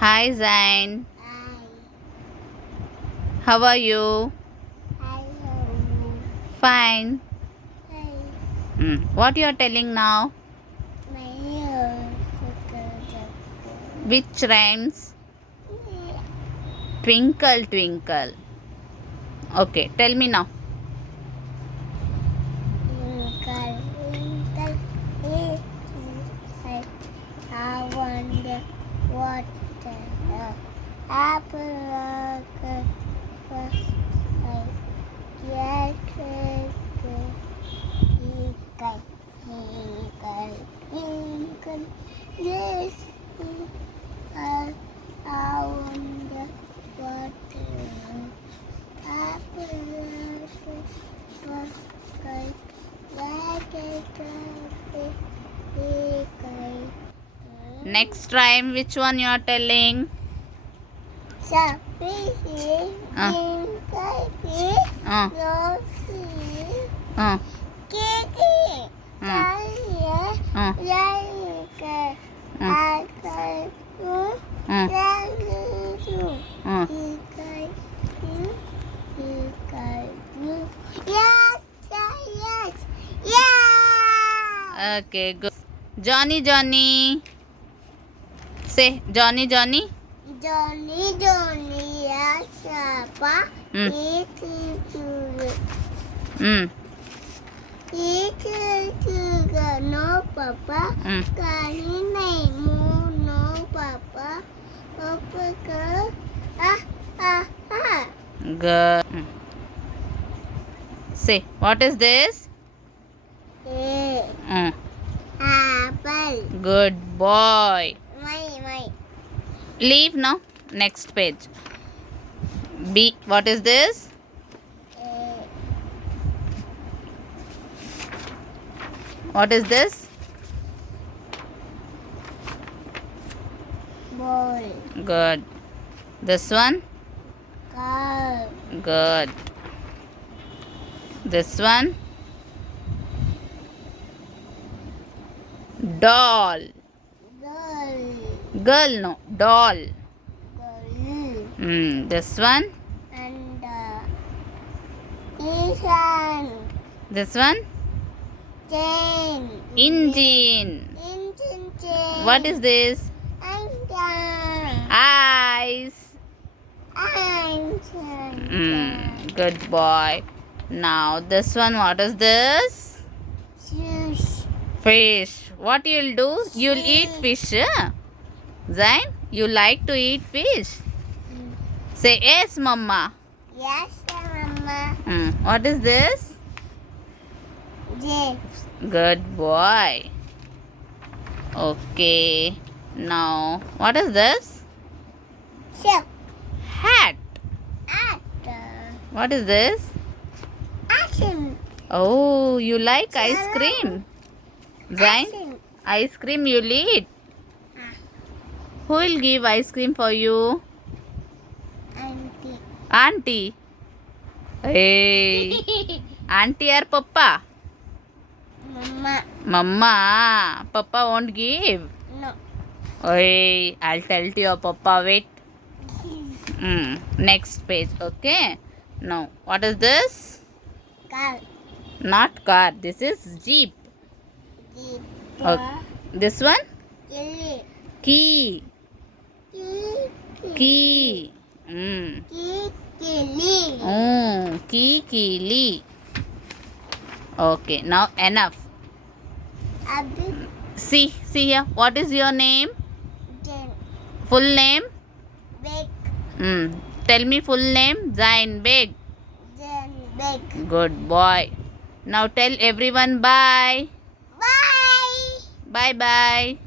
Hi Zain, Hi. how are you? Hello. Fine. Hi. What you are telling now? My ear. Which rhymes? Twinkle twinkle. Okay, tell me now. Twinkle, twinkle, little light, I wonder what the apple was like. Yes, twinkle, twinkle, twinkle, twinkle, yes, twinkle, I wonder what the apple was like. Next rhyme, which one you are telling? Uh, uh, uh, uh, uh. Yes, yes, yeah. Okay, good. Johnny, Johnny. Say, Johnny, Johnny. Johnny, Johnny, yes, Papa. Mm. Eat it. Mm. Eat it. No, Papa. Mm. Kani nahi mo, no, Papa. Papa ka. Ah, ah, ah. Good. Say, what is this? Mm. Apple. Good boy. My. Leave now. Next page. B. What is this? What is this? Ball. Good. This one? Car. Good. This one? Doll. Girl. Girl, no. Doll. Girl. This one? And Ethan. This one? Chain. Engine. Engine chain. What is this? Engine. Eyes. Engine. Good boy. Now this one, what is this? Shoes. Fish. What you'll do? You'll eat fish. Zain, you like to eat fish? Say yes, mama. Yes, Mama. What is this? Jeeps. Good boy. Okay. Now, what is this? Ship. Hat. Actor. What is this? Action. Oh, you like ice cream? Zain, Action. ice cream you'll eat. Who will give ice cream for you? Auntie. Auntie. Hey. Auntie or papa? Mama. Mama. Papa won't give. No. Hey, I'll tell to your papa. Wait. Next page. Okay. Now, what is this? Car. Not car. This is jeep. Jeep. This one? Jelly. Key. Key. Jelly. Key. Okay. Now enough. Abby. See here. What is your name? Jen. Full name? Big. Tell me full name. Zain Beg. Jen. Big. Good boy. Now tell everyone bye. Bye. Bye.